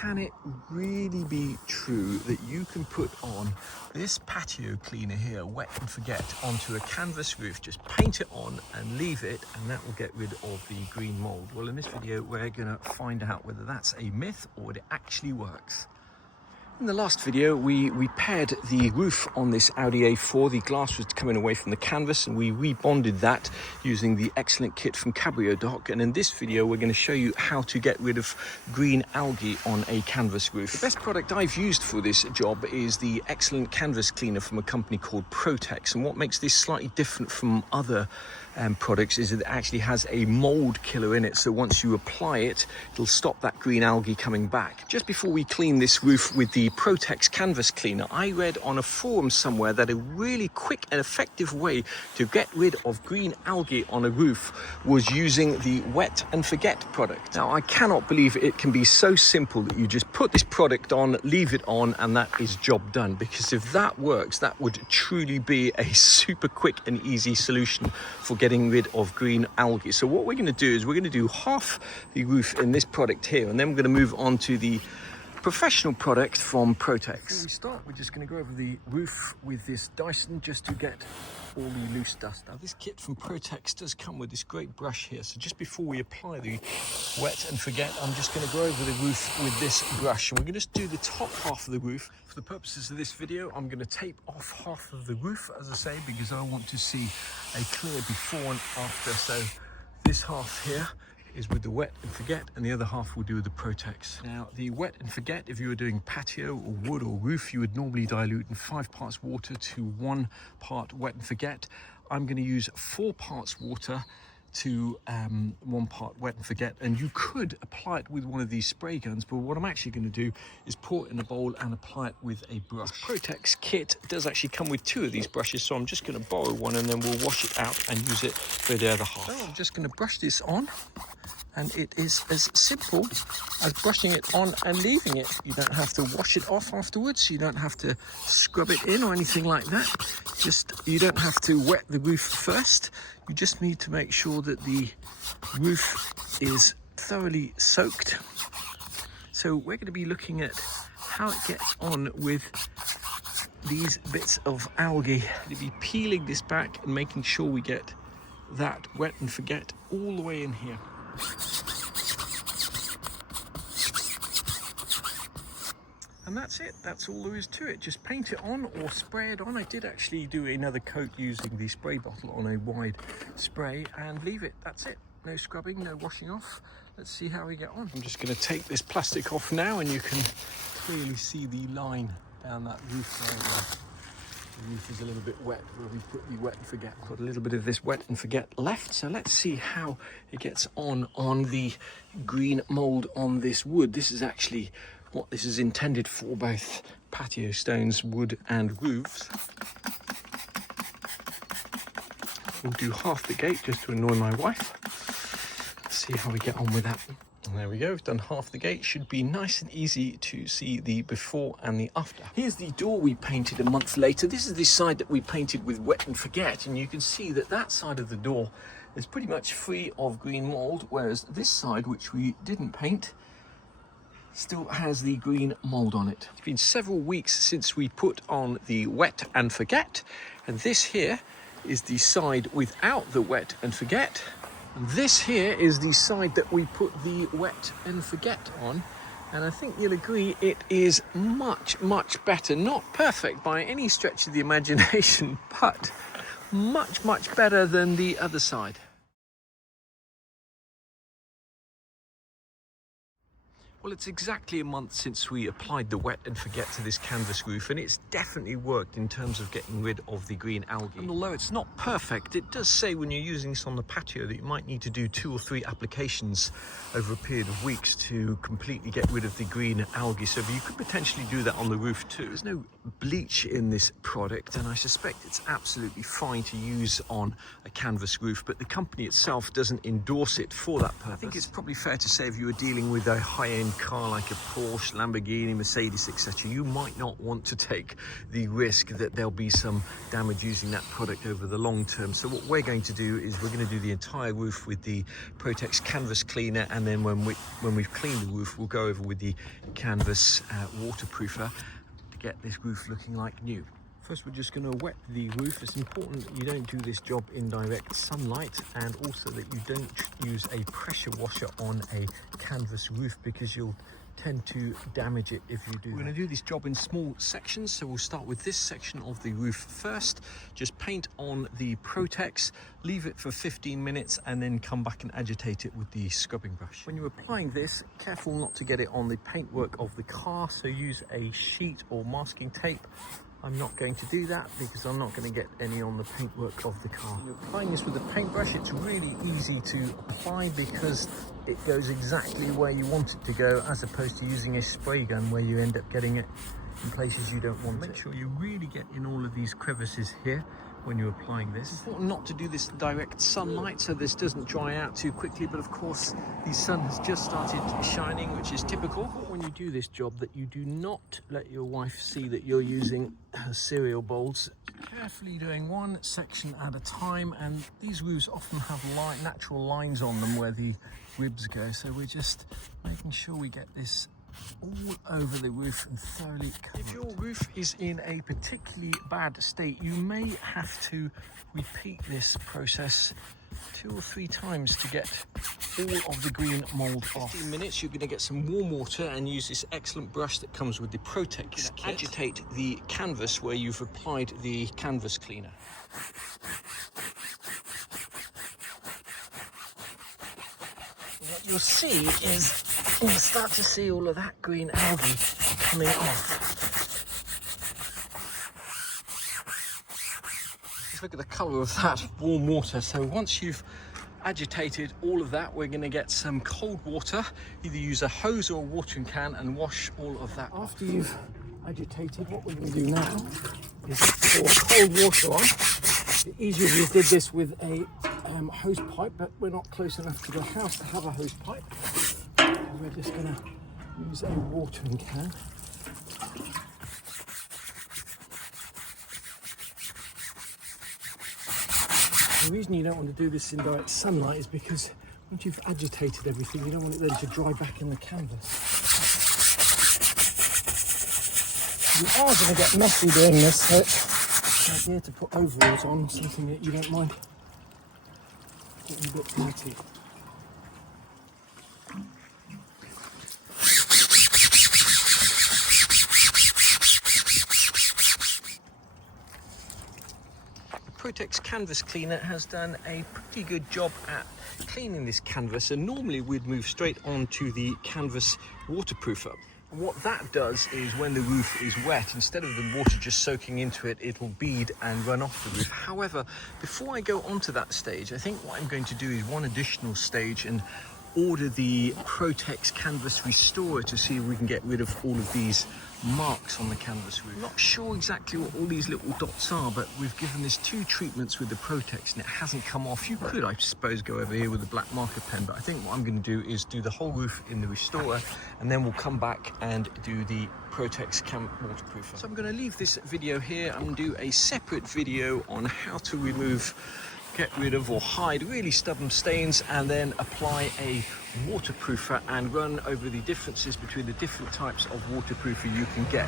can it really be true that you can put on this patio cleaner here, wet and forget, onto a canvas roof, just paint it on and leave it, and that will get rid of the green mold? Well, in this video, we're gonna find out whether that's a myth or it actually works. In the last video, we repaired the roof on this Audi A4. The glass was coming away from the canvas and we rebonded that using the excellent kit from Cabrio Dock. And in this video, we're going to show you how to get rid of green algae on a canvas roof. The best product I've used for this job is the excellent canvas cleaner from a company called Protex. And what makes this slightly different from other products is that it actually has a mold killer in it. So once you apply it, it'll stop that green algae coming back. Just before we clean this roof with the Protex Canvas Cleaner, I read on a forum somewhere that a really quick and effective way to get rid of green algae on a roof was using the wet and forget product. Now, I cannot believe it can be so simple that you just put this product on, leave it on, and that is job done. Because if that works, that would truly be a super quick and easy solution for getting rid of green algae. So what we're going to do is we're going to do half the roof in this product here, and then we're going to move on to the professional product from Protex. Before we start, we're just going to go over the roof with this Dyson just to get all the loose dust out. This kit from Protex does come with this great brush here. So just before we apply the wet and forget, I'm just going to go over the roof with this brush. And we're going to just do the top half of the roof. For the purposes of this video, I'm going to tape off half of the roof, as I say, because I want to see a clear before and after. So this half here is with the wet and forget, and the other half we'll do with the Protex. Now, the wet and forget, if you were doing patio or wood or roof, you would normally dilute in 5 parts water to 1 part wet and forget. I'm going to use 4 parts water to 1 part wet and forget, and you could apply it with one of these spray guns, but what I'm actually going to do is pour it in a bowl and apply it with a brush. The Protex kit does actually come with 2 of these brushes, so I'm just going to borrow one and then we'll wash it out and use it for the other half. So I'm just going to brush this on, and it is as simple as brushing it on and leaving it. You don't have to wash it off afterwards. You don't have to scrub it in or anything like that. You don't have to wet the roof first. You just need to make sure that the roof is thoroughly soaked. So we're going to be looking at how it gets on with these bits of algae. We'll be peeling this back and making sure we get that wet and forget all the way in here. And that's it. That's all there is to it. Just paint it on or spray it on. I did actually do another coat using the spray bottle on a wide spray and leave it. That's it. No scrubbing, no washing off. Let's see how we get on. I'm just going to take this plastic off now, and you can clearly see the line down that roof right there. The roof is a little bit wet where we put the wet and forget. Got a little bit of this wet and forget left, so let's see how it gets on the green mold on this wood. This is actually what this is intended for, both patio stones, wood and roofs. We'll do half the gate just to annoy my wife. Let's see how we get on with that. And there we go, we've done half the gate. Should be nice and easy to see the before and the after. Here's the door we painted a month later. This is the side that we painted with wet and forget, and you can see that that side of the door is pretty much free of green mold, whereas this side, which we didn't paint, still has the green mold on it. It's been several weeks since we put on the wet and forget, and this here is the side without the wet and forget. This here is the side that we put the wet and forget on, and I think you'll agree it is much, much better. Not perfect by any stretch of the imagination, but much, much better than the other side. Well, it's exactly a month since we applied the wet and forget to this canvas roof, and it's definitely worked in terms of getting rid of the green algae. And although it's not perfect, it does say when you're using this on the patio that you might need to do 2 or 3 applications over a period of weeks to completely get rid of the green algae. So you could potentially do that on the roof too. There's no bleach in this product, and I suspect it's absolutely fine to use on a canvas roof, but the company itself doesn't endorse it for that purpose. I think it's probably fair to say if you were dealing with a high-end car like a Porsche, Lamborghini, Mercedes, etc., you might not want to take the risk that there'll be some damage using that product over the long term. So what we're going to do is we're going to do the entire roof with the Protex Canvas Cleaner, and then when we've cleaned the roof, we'll go over with the Canvas waterproofer to get this roof looking like new. First, we're just going to wet the roof. It's important that you don't do this job in direct sunlight, and also that you don't use a pressure washer on a canvas roof, because you'll tend to damage it if you do. We're going to do this job in small sections, so we'll start with this section of the roof first. Just paint on the Protex, leave it for 15 minutes, and then come back and agitate it with the scrubbing brush. When you're applying this, careful not to get it on the paintwork of the car, so use a sheet or masking tape. I'm not going to do that because I'm not going to get any on the paintwork of the car. When you're applying this with a paintbrush, it's really easy to apply because it goes exactly where you want it to go, as opposed to using a spray gun where you end up getting it in places you don't want it. Make sure you really get in all of these crevices here when you're applying this. It's important not to do this in direct sunlight so this doesn't dry out too quickly, but of course the sun has just started shining, which is typical. When you do this job, that you do not let your wife see that you're using her cereal bowls. Carefully doing one section at a time, and these roofs often have natural lines on them where the ribs go, so we're just making sure we get this all over the roof and thoroughly covered. If your roof is in a particularly bad state, you may have to repeat this process 2 or 3 times to get all of the green mold off. 15 minutes, you're going to get some warm water and use this excellent brush that comes with the Protex kit. Agitate the canvas where you've applied the canvas cleaner. What you'll see is you'll start to see all of that green algae coming off. Just look at the colour of that warm water. So once you've agitated all of that, we're going to get some cold water. Either use a hose or a watering can and wash all of that. After you've agitated, what we're going to do now is pour cold water on. It'd be easier if you did this with a hose pipe, but we're not close enough to the house to have a hose pipe. We're just going to use a watering can. The reason you don't want to do this in direct sunlight is because once you've agitated everything, you don't want it then to dry back in the canvas. You are going to get messy doing this, so it's an idea to put overalls on, something that you don't mind getting a bit dirty. Protex Canvas Cleaner has done a pretty good job at cleaning this canvas, and normally we'd move straight on to the canvas waterproofer. And what that does is when the roof is wet, instead of the water just soaking into it, it'll bead and run off the roof. However, before I go on to that stage, I think what I'm going to do is one additional stage and order the Protex Canvas Restorer to see if we can get rid of all of these marks on the canvas roof. I'm not sure exactly what all these little dots are, but we've given this 2 treatments with the Protex and it hasn't come off. You could, I suppose, go over here with a black marker pen, but I think what I'm going to do is do the whole roof in the Restorer, and then we'll come back and do the Protex waterproofer. So I'm going to leave this video here and do a separate video on how to get rid of or hide really stubborn stains, and then apply a waterproofer and run over the differences between the different types of waterproofer you can get.